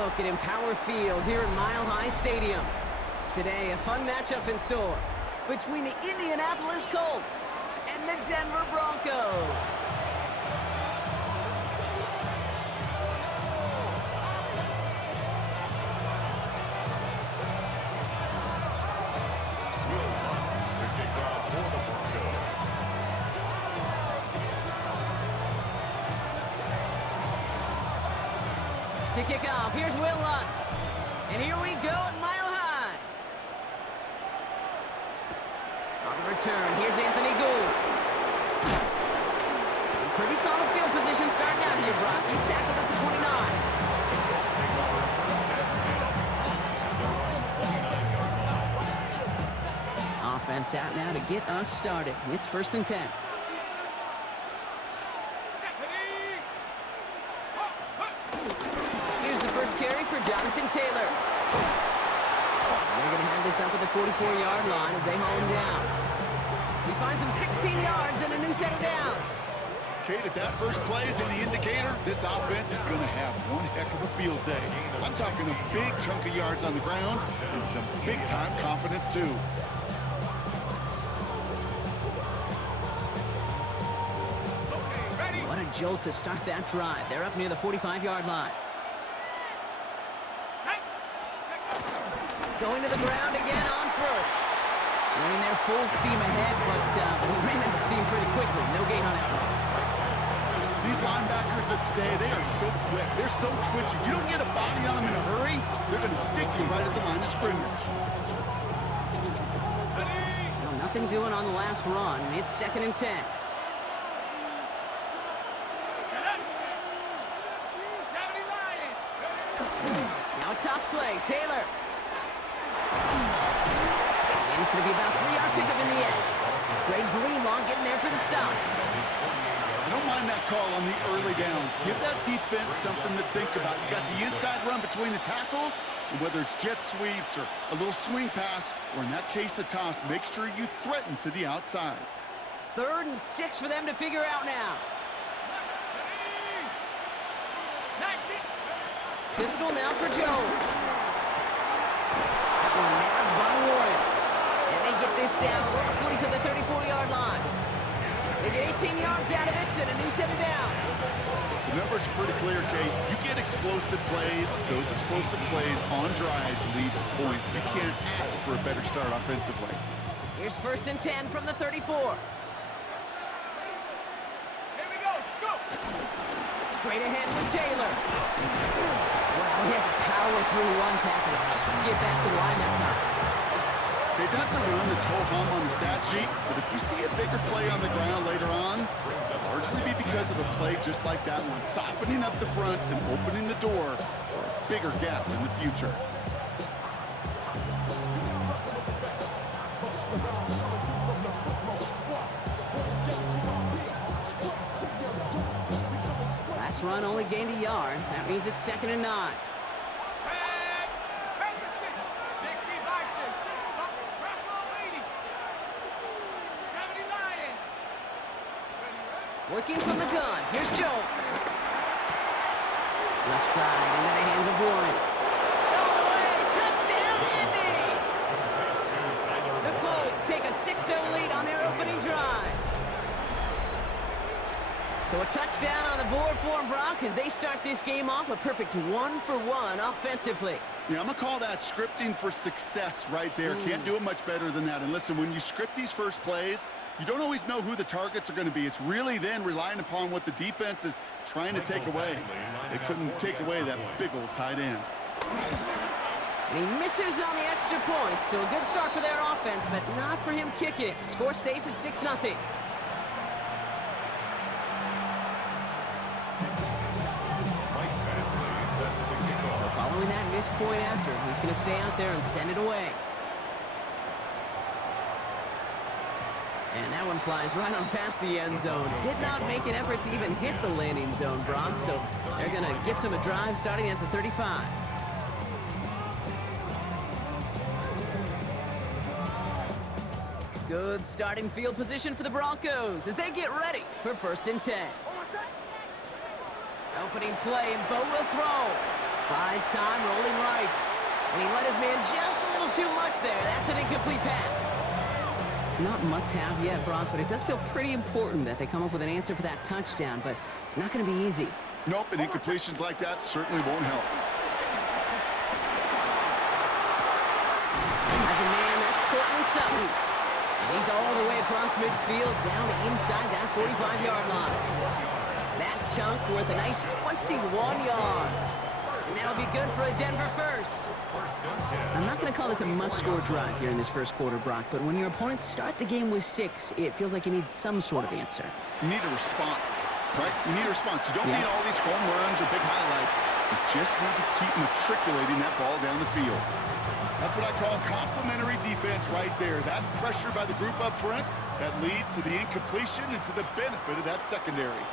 look at Empower Field here at Mile High Stadium. Today, a fun matchup in store between the Indianapolis Colts and the Denver Broncos. To kick off, here's Will Lutz. And here we go at Mile High. On the return, here's Anthony Gould. Pretty solid field position starting out here, Brock. He's tackled at the 29. Offense out now to get us started. It's 1st and 10. Carry for Jonathan Taylor. They're going to have this up at the 44-yard line as they haul him down. He finds him 16 yards and a new set of downs. Kate, if that first play is any indicator, this offense is going to have one heck of a field day. I'm talking a big chunk of yards on the ground and some big-time confidence, too. What a jolt to start that drive. They're up near the 45-yard line. Going to the ground again on first. Running their full steam ahead, but he ran out of steam pretty quickly. No gain on that one. These linebackers of today, they are so quick. They're so twitchy. You don't get a body on them in a hurry, they're going to stick you right at the line of scrimmage. Well, nothing doing on the last run. It's 2nd and 10. Now a toss play. Taylor. And it's going to be about a 3-yard pickup in the end. Greg Greenlaw getting there for the stop. I don't mind that call on the early downs. Give that defense something to think about. You got the inside run between the tackles, and whether it's jet sweeps or a little swing pass, or in that case a toss, make sure you threaten to the outside. 3rd and 6 for them to figure out now. Pistol now for Jones. That one nabbed by Warren. And they get this down roughly to the 34-yard line. They get 18 yards out of it and a new set of downs. The numbers are pretty clear, Kate. You get explosive plays. Those explosive plays on drives lead to points. You can't ask for a better start offensively. Here's 1st and 10 from the 34. Here we go. Go. Straight ahead with Taylor. Wow, he had to power through one tackle just to get back to the line that time. Okay, that's a run that's ho-hum on the stat sheet, but if you see a bigger play on the ground later on, it'll largely be because of a play just like that one, softening up the front and opening the door for a bigger gap in the future. Last run only gained a yard. That means it's 2nd and 9. Working from the gun. Here's Jones. Left side into the hands of Warren. All the way. Touchdown, Indy! The Colts take a 6-0 lead on their opening drive. So a touchdown on the board for them, Brock, as they start this game off a perfect 1-for-1 offensively. Yeah, I'm going to call that scripting for success right there. Can't do it much better than that. And listen, when you script these first plays, you don't always know who the targets are going to be. It's really then relying upon what the defense is trying to take away. They couldn't take away that big old tight end. And he misses on the extra point, so a good start for their offense, but not for him kicking it. Score stays at 6-0. Following that missed point after, he's going to stay out there and send it away. And that one flies right on past the end zone. Did not make an effort to even hit the landing zone, Brock, so they're going to gift him a drive starting at the 35. Good starting field position for the Broncos as they get ready for 1st and 10. Opening play, and Bo will throw. Buys time, rolling right. And he let his man just a little too much there. That's an incomplete pass. Not must-have yet, Brock, but it does feel pretty important that they come up with an answer for that touchdown, but not going to be easy. Nope, and incompletions like that certainly won't help. As a man, that's Cortland Sutton. And he's all the way across midfield, down inside that 45-yard line. That chunk worth a nice 21 yards. And that'll be good for a Denver first. I'm not going to call this a must-score drive here in this first quarter, Brock, but when your opponents start the game with 6, it feels like you need some sort of answer. You need a response, right? You need a response. You don't need all these home runs or big highlights. You just need to keep matriculating that ball down the field. That's what I call complementary defense right there. That pressure by the group up front, that leads to the incompletion and to the benefit of that secondary.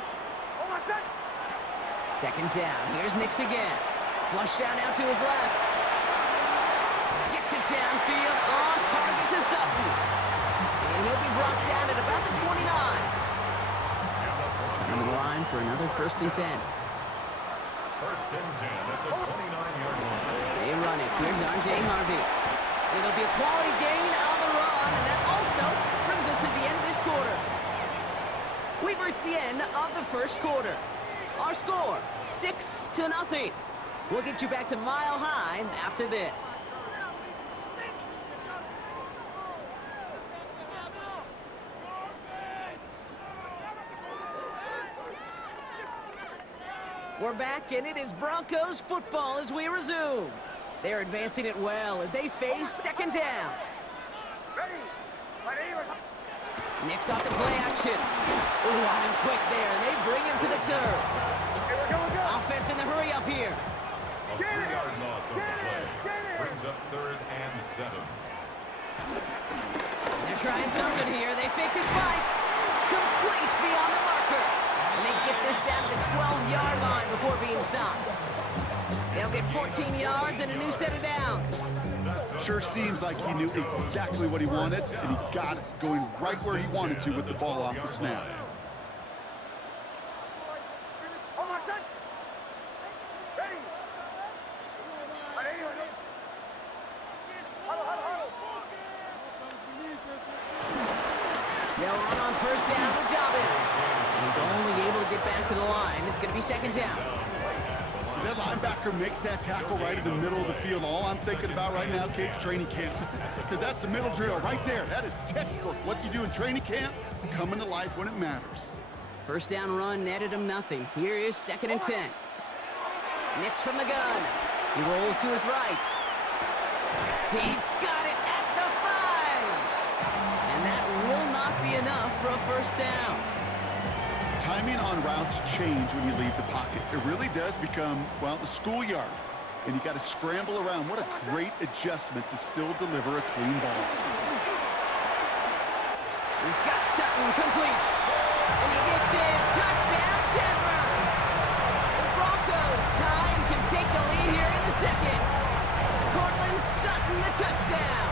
Second down. Here's Nix again. Flushed out now to his left. Gets it downfield on target to Sutton. And he'll be brought down at about the 29. Coming to the line for another 1st and 10. 1st and 10 at the 29-yard line. They run it. Here's R.J. Harvey. It'll be a quality gain on the run, and that also brings us to the end of this quarter. We've reached the end of the first quarter. Our score, 6-0. We'll get you back to Mile High after this. We're back, and it is Broncos football as we resume. They're advancing it well as they face second down. Nix off the play action. Ooh, on him quick there, and they bring him to the turf. Offense in the hurry up here. A 3-yard loss on the play. Brings up 3rd and 7. They're trying something here. They fake the spike. Complete beyond the marker. And they get this down to the 12-yard line before being stopped. They'll get 14 yards and a new set of downs. Sure seems like he knew exactly what he wanted, and he got it going right where he wanted to with the ball off the snap. They'll run on 1st down with Dobbins. And he's only able to get back to the line. It's going to be 2nd down. As that linebacker makes that tackle right in the middle of the field, all I'm thinking about right now, Cade's training camp. Because that's the middle drill right there. That is textbook. What you do in training camp, coming to life when it matters. 1st down run netted him nothing. Here is 2nd and 10. Nix from the gun. He rolls to his right. He's got it at the 5. And that will not be enough for a 1st down. Timing on routes change when you leave the pocket. It really does become, well, the schoolyard. And you got to scramble around. What a great adjustment to still deliver a clean ball. He's got Sutton complete. And he gets in. Touchdown, Denver. The Broncos tie and can take the lead here in the 2nd. Cortland Sutton, the touchdown.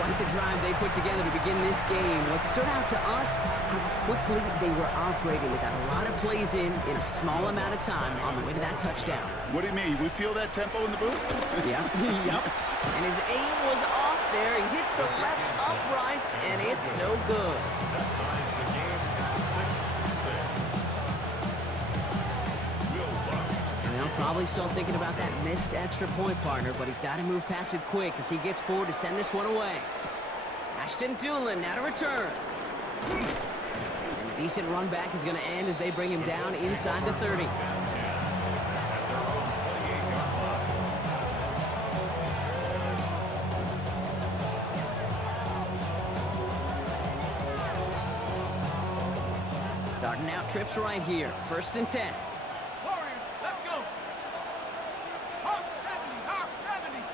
Quite the drive they put together to begin this game. What stood out to us, how quickly they were operating. They got a lot of plays in a small amount of time on the way to that touchdown. What do you mean? We feel that tempo in the booth? Yeah, yep. And his aim was off there. He hits the left upright, and it's no good. That ties the game at 6-6. Will Bucks. Well, probably still thinking about that missed extra point, partner, but he's got to move past it quick as he gets forward to send this one away. Ashton Doolin now to return. And a decent run back is going to end as they bring him down inside the 30. Starting out trips right here. 1st and 10. Warriors, let's go. Hawk 70, Hawk 70.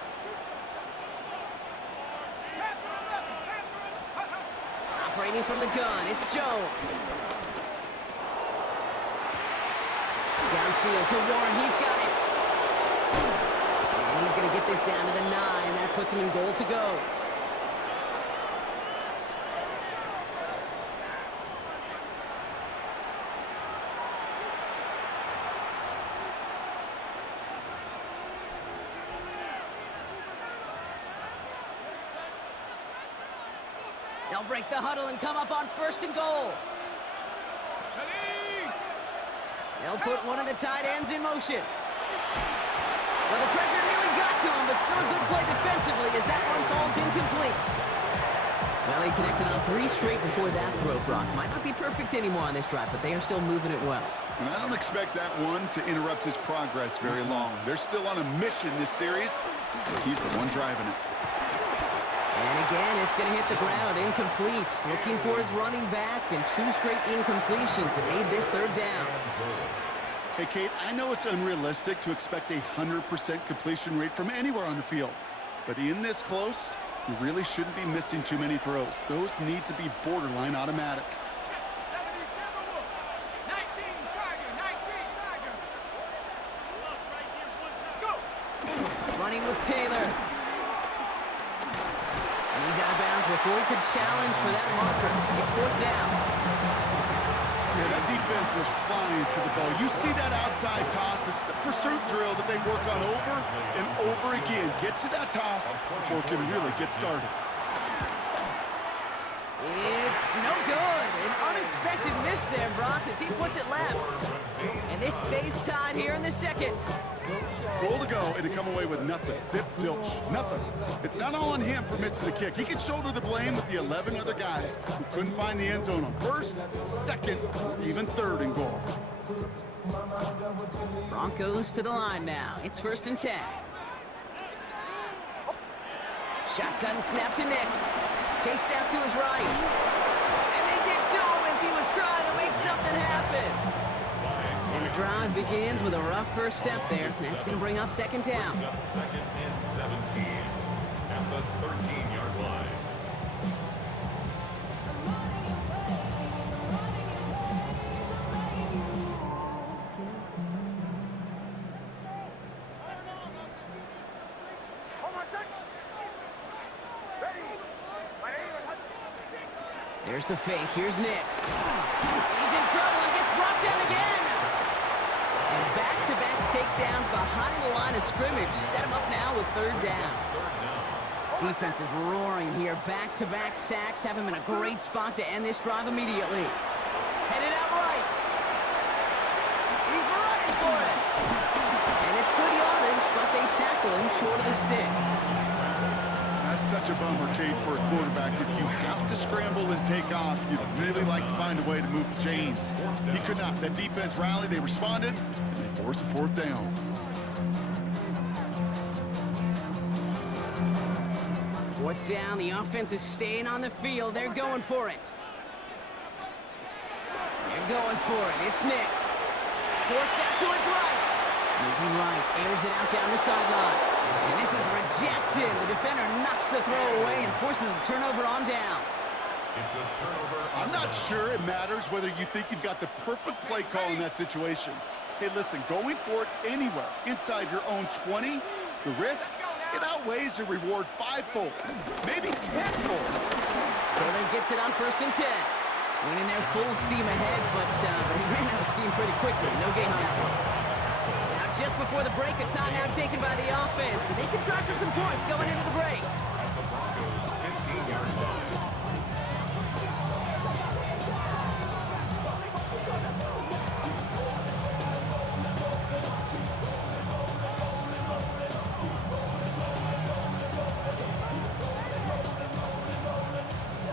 Operating from the gun, it's Jones. Downfield to Warren, he's got it. And he's going to get this down to the 9. That puts him in goal to go. They'll break the huddle and come up on 1st and goal. They'll put one of the tight ends in motion. Well, the pressure nearly got to him, but still a good play defensively as that one falls incomplete. Well, he connected on 3 straight before that throw, Brock. Might not be perfect anymore on this drive, but they are still moving it well. And I don't expect that one to interrupt his progress very long. They're still on a mission this series. He's the one driving it. And again, it's going to hit the ground, incomplete. Looking for his running back, and 2 straight incompletions have made this 3rd down. Hey, Kate, I know it's unrealistic to expect a 100% completion rate from anywhere on the field. But in this close, you really shouldn't be missing too many throws. Those need to be borderline automatic. 70 Timberwolves. 19 Tiger. 19 Tiger. Look right here, one time. Go. Running with Taylor. And he's out of bounds before he could challenge for that marker. It's 4th down. Yeah, that defense was flying to the ball. You see that outside toss. It's a pursuit drill that they work on over and over again. Get to that toss before it can really get started. It's no good. An unexpected miss there, Brock, as he puts it left. And this stays tied here in the 2nd. Goal to go, and to come away with nothing. Zip, zilch, nothing. It's not all on him for missing the kick. He can shoulder the blame with the 11 other guys who couldn't find the end zone on 1st, 2nd, or even 3rd and goal. Broncos to the line now. It's 1st and 10. Shotgun snap to Nix. Chased out to his right. And they get to him as he was trying to make something happen. And the drive begins with a rough first step there. That's going to bring up 2nd down. 2nd and 17 at the 13-yard line. There's the fake. Here's Nix. He's in trouble and gets brought down again. And back-to-back takedowns behind the line of scrimmage. Set him up now with 3rd down. Defense is roaring here. Back-to-back sacks have him in a great spot to end this drive immediately. Headed out right. He's running for it. And it's good yardage, but they tackle him short of the sticks. That's such a bummer, Kate, for a quarterback. If you have to scramble and take off, you'd really like to find a way to move the chains. He could not. That defense rallied, they responded, and they forced a 4th down. Fourth down, the offense is staying on the field. They're going for it. They're going for it. It's Nix. Forced out to his right. Moving right, airs it out down the sideline. And this is rejected. The defender knocks the throw away and forces a turnover on downs. It's a turnover. I'm not sure it matters whether you think you've got the perfect play call in that situation. Hey, listen, going for it anywhere inside your own 20, the risk, it outweighs the reward 5-fold, maybe 10-fold. Taylor gets it on 1st and 10. Went in there full steam ahead, but he ran out of steam pretty quickly. No gain on that one. Just before the break, a timeout taken by the offense. And they can start for some points going into the break. At the Broncos' 15-yard line.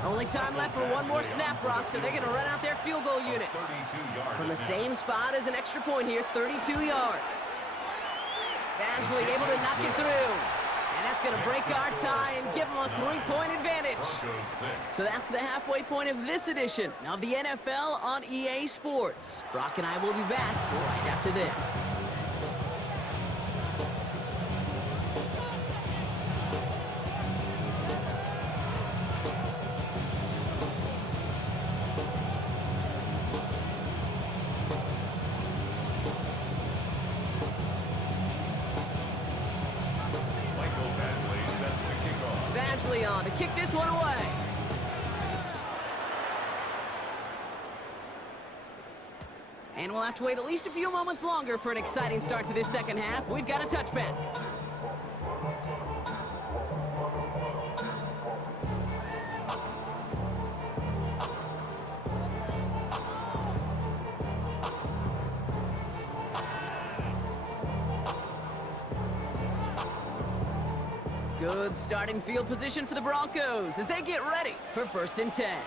Only time left for one more snap, Brock, so they're going to run out their field goal unit. From the same spot as an extra point here, 32 yards. Badgley able to knock it through. And that's going to break our tie and give them a 3-point advantage. So that's the halfway point of this edition of the NFL on EA Sports. Brock and I will be back right after this. On to kick this one away. And we'll have to wait at least a few moments longer for an exciting start to this 2nd half. We've got a touchback. Good starting field position for the Broncos as they get ready for 1st and 10.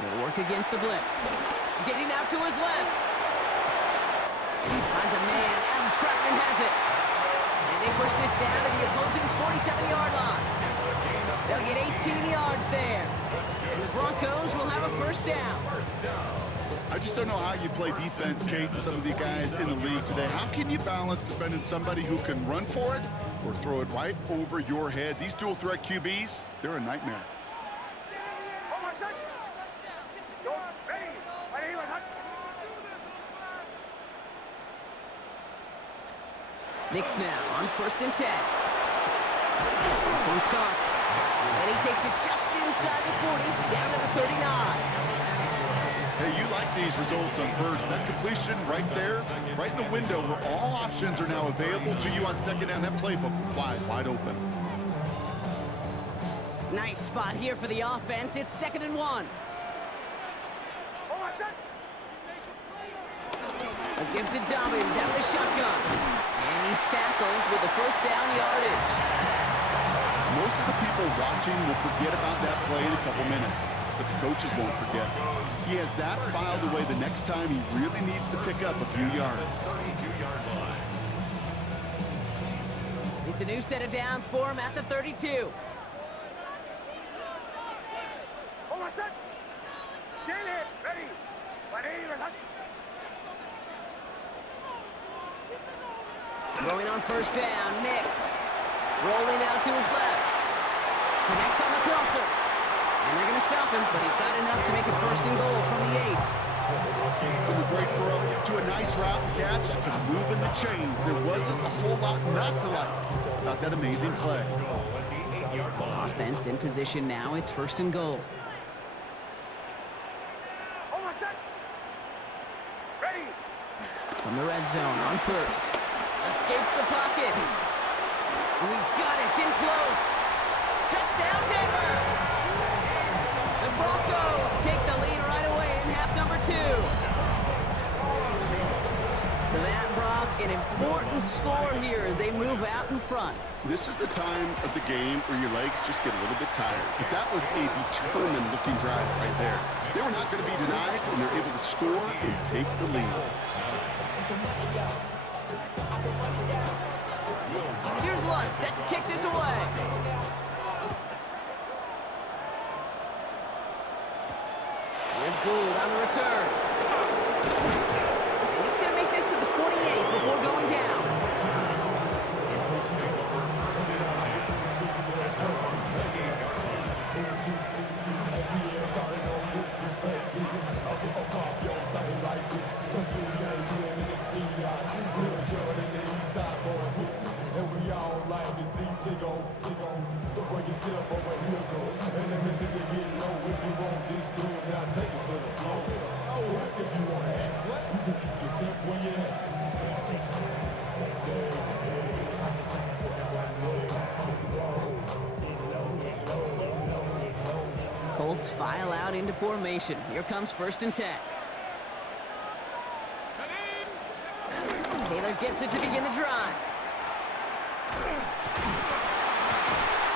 He'll work against the blitz. Getting out to his left. Finds a man. Adam Trautman has it. And they push this down to the opposing 47-yard line. They'll get 18 yards there. And the Broncos will have a 1st down. I just don't know how you play defense, Kate, and some of the guys in the league today. How can you balance defending somebody who can run for it or throw it right over your head? These dual threat QBs, they're a nightmare. Knicks now on 1st and 10. This one's caught. And he takes it just inside the 40, down to the 39. Hey, you like these results on 1st. That completion right there, right in the window where all options are now available to you on 2nd down. That playbook wide open. Nice spot here for the offense. It's 2nd and 1. A give to Dobbins out of the shotgun. And he's tackled with the 1st down yardage. Most of the people watching will forget about that play in a couple minutes, but the coaches won't forget. He has that filed away the next time he really needs to pick up a few yards. It's a new set of downs for him at the 32. Going on 1st down, Knicks. Rolling out to his left. Connects on the crosser. And they're going to stop him, but he got enough to make it 1st and goal from the 8. From a great throw to a nice route and catch to moving the chains. There wasn't a whole lot not to like about that amazing play. Offense in position now. It's 1st and goal. From the red zone on 1st. Escapes the pocket. And he's got it. It's in close. Touchdown, Denver! The Broncos take the lead right away in half number 2. So that, Brock, an important score here as they move out in front. This is the time of the game where your legs just get a little bit tired. But that was a determined-looking drive right there. They were not going to be denied, and they're able to score and take the lead. Here's Lutz set to kick this away. Here's Gould on the return. And he's going to make this to the 28 before going down. Colts file out into formation. Here comes 1st and 10. Taylor gets it to begin the drive.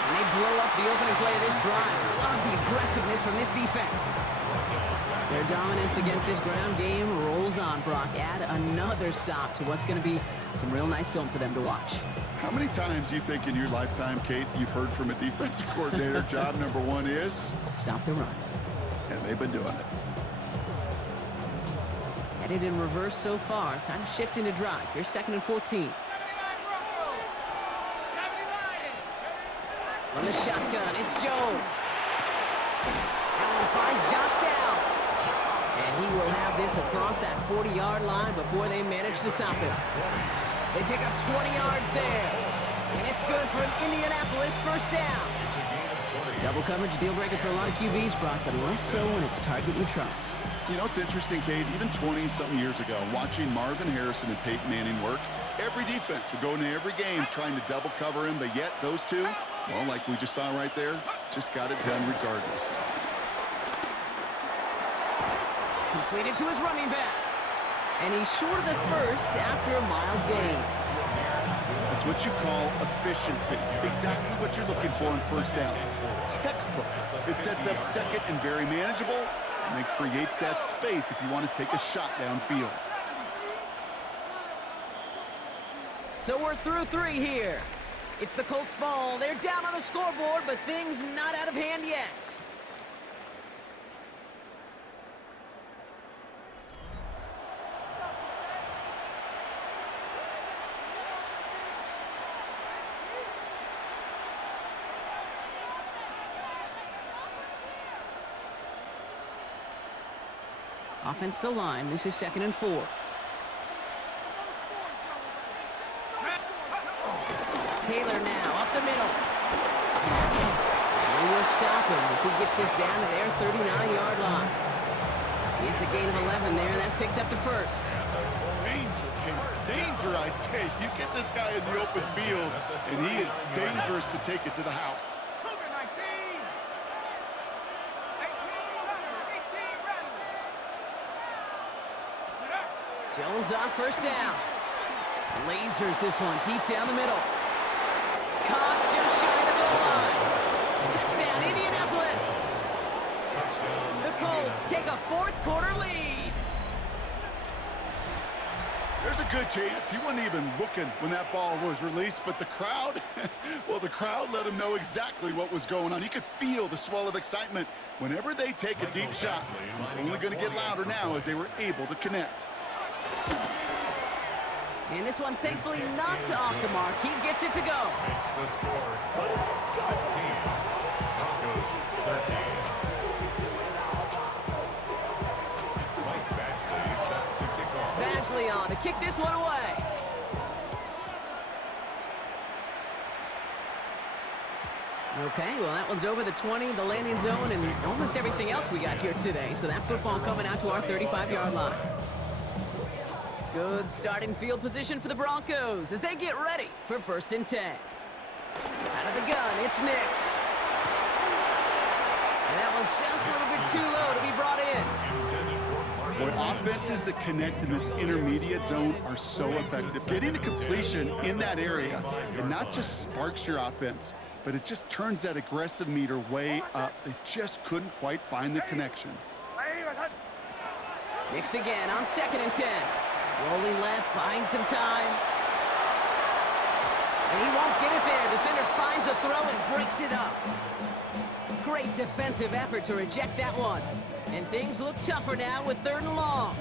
And they blow up the opening play of this drive. Love the aggressiveness from this defense. Their dominance against this ground game rolls on, Brock. Add another stop to what's going to be some real nice film for them to watch. How many times do you think in your lifetime, Kate, you've heard from a defensive coordinator, job number 1 is? Stop the run. And they've been doing it. Headed in reverse so far. Time to shift into drive. Here's 2nd and 14. From the shotgun, it's Jones. Allen finds Josh Downs. And he will have this across that 40-yard line before they manage to stop him. They pick up 20 yards there. And it's good for an Indianapolis 1st down. Double coverage deal breaker for a lot of QBs, Brock, but less so when it's a target you trust. You know, it's interesting, Kate, even 20-something years ago, watching Marvin Harrison and Peyton Manning work, every defense would go into every game trying to double cover him, but yet those two, well, like we just saw right there, just got it done regardless. Completed to his running back. And he's short of the first after a mild gain. It's what you call efficiency. Exactly what you're looking for in first down. Textbook. It sets up second and very manageable, and then creates that space if you want to take a shot downfield. So we're through 3 here. It's the Colts ball. They're down on the scoreboard, but things not out of hand yet. Offensive line, this is 2nd and 4. Taylor now, up the middle. And they will stop him as he gets this down to their 39-yard line. It's a gain of 11 there, and that picks up the first. Danger, King. Danger, I say. You get this guy in the open field, and he is dangerous to take it to the house. Jones on first down. Lasers this one deep down the middle. Caught just shy of the goal line. Touchdown, Indianapolis. The Colts take a 4th quarter lead. There's a good chance he wasn't even looking when that ball was released, but the crowd, well, the crowd let him know exactly what was going on. You could feel the swell of excitement whenever they take a deep shot. It's only going to get louder now as they were able to connect. And this one, thankfully, not off the mark. He gets it to go. Makes the score. Colts 16, Broncos 13. Mike Badgley set to kick off. Badgley on to kick this one away. Okay, well, that one's over the 20, the landing zone, and almost everything else we got here today. So that football coming out to our 35-yard line. Good starting field position for the Broncos as they get ready for 1st and 10. Out of the gun, it's Nix. And that was just a little bit too low to be brought in. Boy, offenses that connect in this intermediate zone are so effective. Getting to completion in that area, it not just sparks your offense, but it just turns that aggressive meter way up. They just couldn't quite find the connection. Nix again on 2nd and 10. Rolling left, buying some time. And he won't get it there. Defender finds a throw and breaks it up. Great defensive effort to reject that one. And things look tougher now with 3rd and long.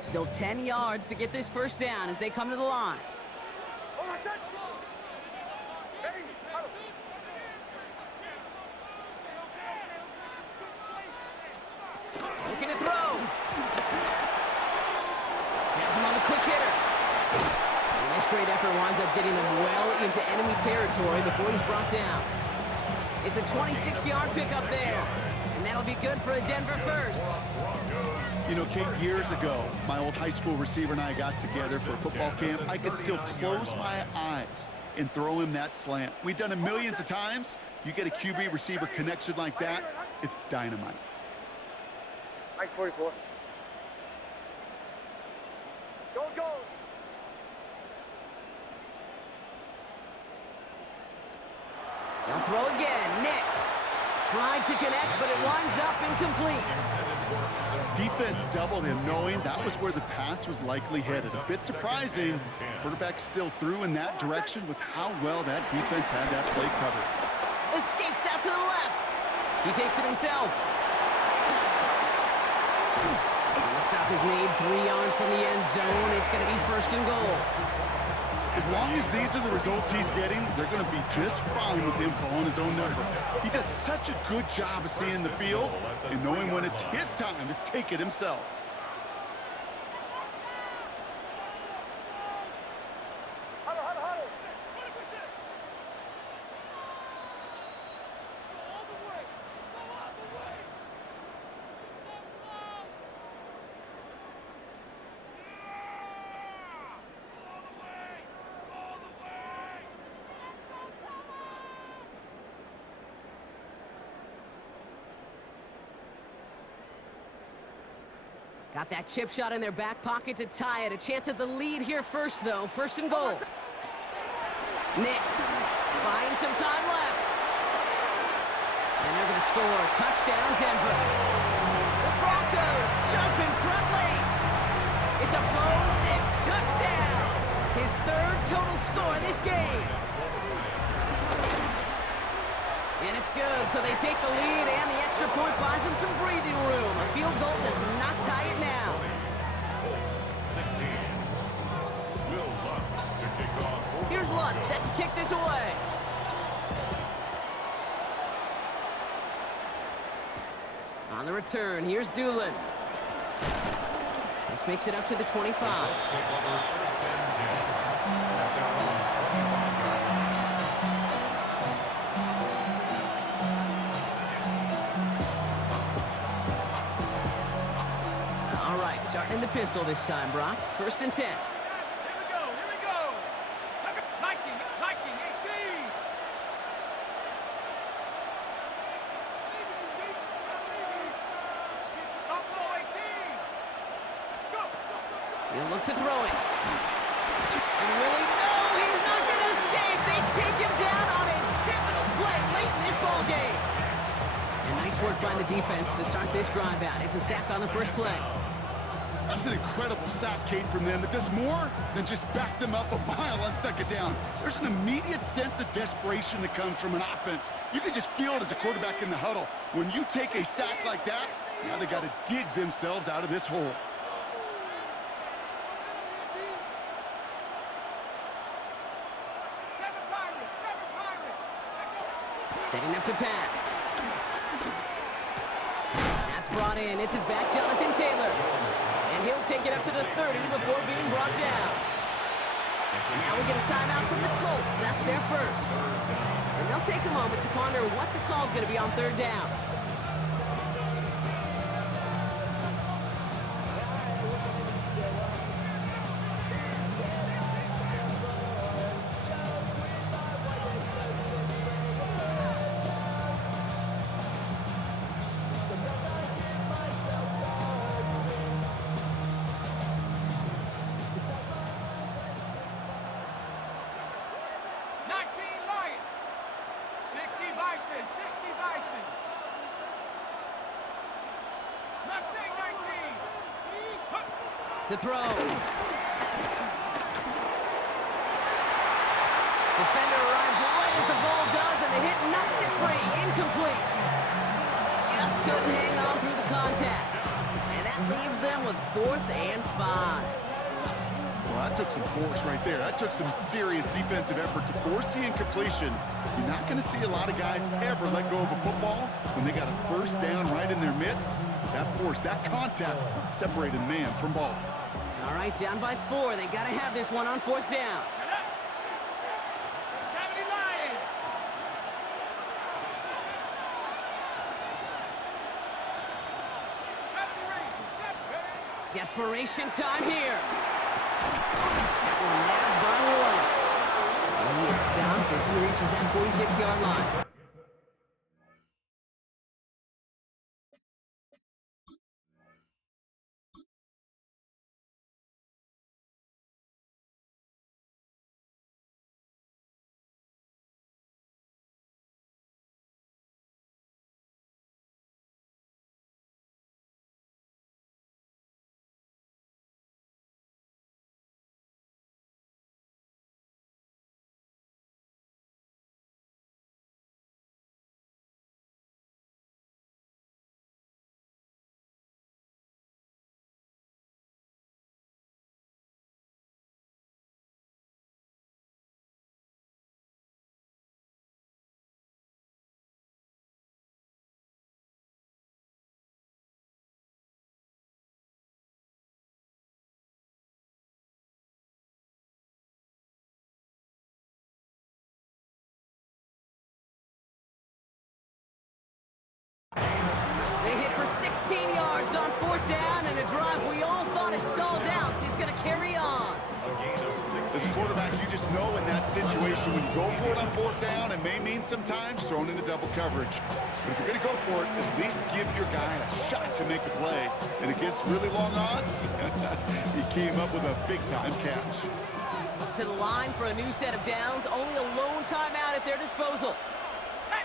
Still 10 yards to get this first down as they come to the line. Looking to throw. Has him on the quick hitter. And this great effort winds up getting them well into enemy territory before he's brought down. It's a 26-yard pickup there. And that'll be good for a Denver first. You know, Kate, years ago, my old high school receiver and I got together for a football camp. I could still close my eyes and throw him that slant. We've done it millions of times. You get a QB receiver connection like that, it's dynamite. Mike 44. Go, go. They'll throw again. Nix tried to connect, but it winds up incomplete. Defense doubled him, knowing that was where the pass was likely headed. A bit surprising. Quarterback still threw in that direction with how well that defense had that play covered. Escapes out to the left. He takes it himself. And the stop is made 3 yards from the end zone. It's going to be 1st and goal. As long as these are the results he's getting, they're going to be just fine with him calling his own number. He does such a good job of seeing the field and knowing when it's his time to take it himself. Got that chip shot in their back pocket to tie it. A chance at the lead here first, though. First and goal. Knicks buying some time left. And they're going to score. Touchdown, Denver. The Broncos jump in front late. It's a Bo Nix touchdown. His third total score in this game. And it's good, so they take the lead, and the extra point buys them some breathing room. A field goal does not tie it now. Colts 16. Will Lutz to kick off. Here's Lutz, set to kick this away. On the return, here's Doolin. This makes it up to the 25. Colts take over first and 10 at their own 25-yard line. All right, starting in the pistol this time, Brock. First and 10. Here we go. Viking, 18. Buffalo 18. Go. He'll look to throw it. And really, no, he's not going to escape. They take him down on a pivotal play late in this ball game. And nice work by the defense to start this drive out. It's a sack on the first play. That's an incredible sack, Kate, from them. It does more than just back them up a mile on second down. There's an immediate sense of desperation that comes from an offense. You can just feel it as a quarterback in the huddle. When you take a sack like that, now they got to dig themselves out of this hole. Setting up to pass. That's brought in. It's his back, Jonathan Taylor. And he'll take it up to the 30 before being brought down. Now we get a timeout from the Colts. That's their first. And they'll take a moment to ponder what the call's going to be on third down. To throw. Defender arrives right as the ball does, and the hit knocks it free. Incomplete. Just couldn't hang on through the contact. And that leaves them with 4th and 5. Well, that took some force right there. That took some serious defensive effort to force the incompletion. You're not going to see a lot of guys ever let go of a football when they got a first down right in their midst. That force, that contact, separated man from ball. All right, down by 4. They got to have this one on 4th down. 70 Lions. Desperation time here. That one nabbed by Warren. And he is stopped as he reaches that 46-yard line. They hit for 16 yards on 4th down, and a drive we all thought had stalled out is going to carry on. A gain of 16. As a quarterback, you just just know in that situation when you go for it on fourth down, it may mean sometimes throwing in the double coverage. But if you're going to go for it, at least give your guy a shot to make a play. And against really long odds, he came up with a big-time catch. To the line for a new set of downs, only a lone timeout at their disposal. Hey!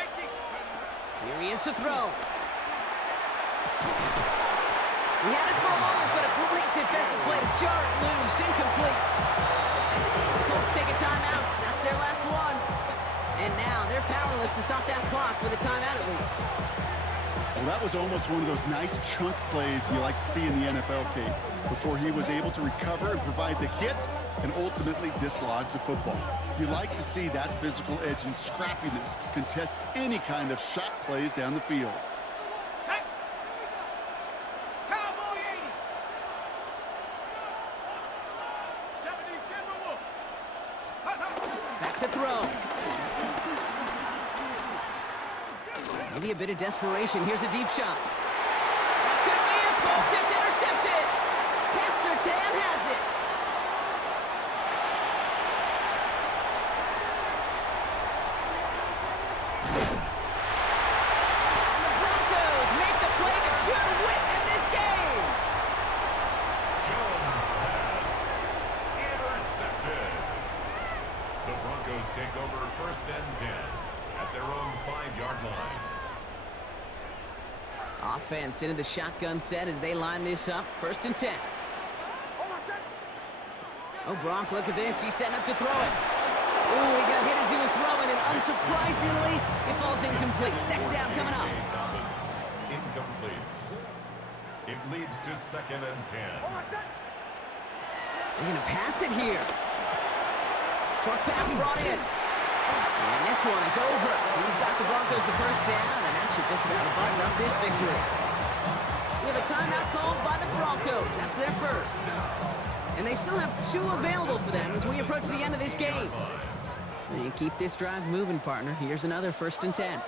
18. Here he is to throw. He had it for a moment, but a great defensive play to jar it loose, incomplete. Colts take a timeout. That's their last one. And now they're powerless to stop that clock with a timeout at least. Well, that was almost one of those nice chunk plays you like to see in the NFL, Kate, before he was able to recover and provide the hit and ultimately dislodge the football. You like to see that physical edge and scrappiness to contest any kind of shot plays down the field. Check. Cowboy 80. 70-10 rule. Back to throw. Maybe a bit of desperation. Here's a deep shot. That could be it, folks. It's intercepted. Pat Surtain has it. And the Broncos make the play that should win in this game. Jones pass. Intercepted. The Broncos take over 1st and 10 at their own 5-yard line. Offense into the shotgun set as they line this up. 1st and 10. Oh, Gronk, look at this. He's setting up to throw it. Ooh, he got hit as he was throwing, and unsurprisingly, it falls incomplete. 2nd down coming up. Incomplete. It leads to 2nd and 10. They're going to pass it here. Short pass brought in. And this one is over. He's got the Broncos the 1st down, and that should just about button up this victory. We have a timeout called by the Broncos. That's their first. And they still have 2 available for them as we approach the end of this game. And keep this drive moving, partner. Here's another 1st and 10.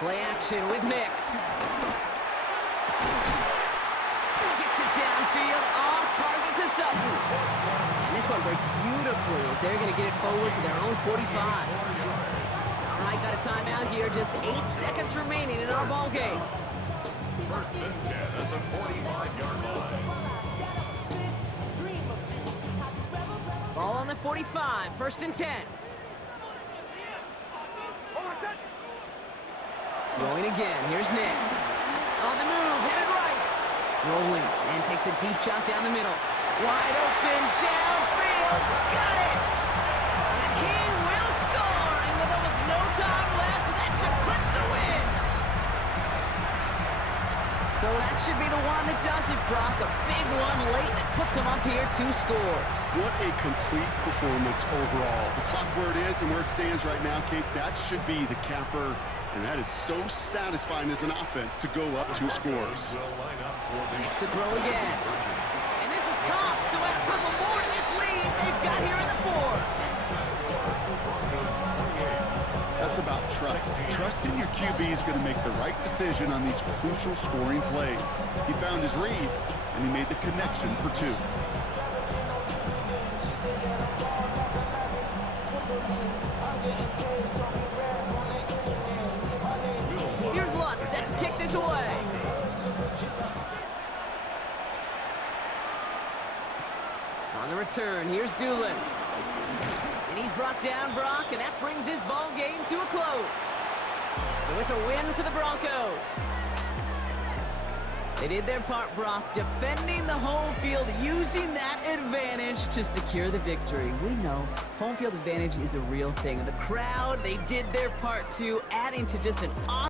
Play action with Mix. Gets it downfield, on target to Sutton. And this one breaks beautifully as they're going to get it forward to their own 45. All right, got a timeout here. Just 8 seconds remaining in our ball game. 1st and 10 at the 45-yard line. Ball on the 45, 1st and 10. Throwing again, here's Nix. On the move, headed right. Rolling, and takes a deep shot down the middle. Wide open, downfield, got it! And he will score, and with almost no time left, that should clinch the win! So that should be the one that does it, Brock. A big one late that puts him up here, 2 scores. What a complete performance overall. The clock where it is and where it stands right now, Kate, that should be the capper. And that is so satisfying as an offense to go up 2 scores. Next to throw again. And this is caught, so add a couple more to this lead they've got here in the 4th. That's about trust. Trusting your QB is going to make the right decision on these crucial scoring plays. He found his read, and he made the connection for 2. Here's Lutz set to kick this away. On the return, here's Doolin. And he's brought down, Brock, and that brings this ball game to a close. So it's a win for the Broncos. They did their part, Brock, defending the home field, using that advantage to secure the victory. We know home field advantage is a real thing. And the crowd, they did their part too, adding to just an awesome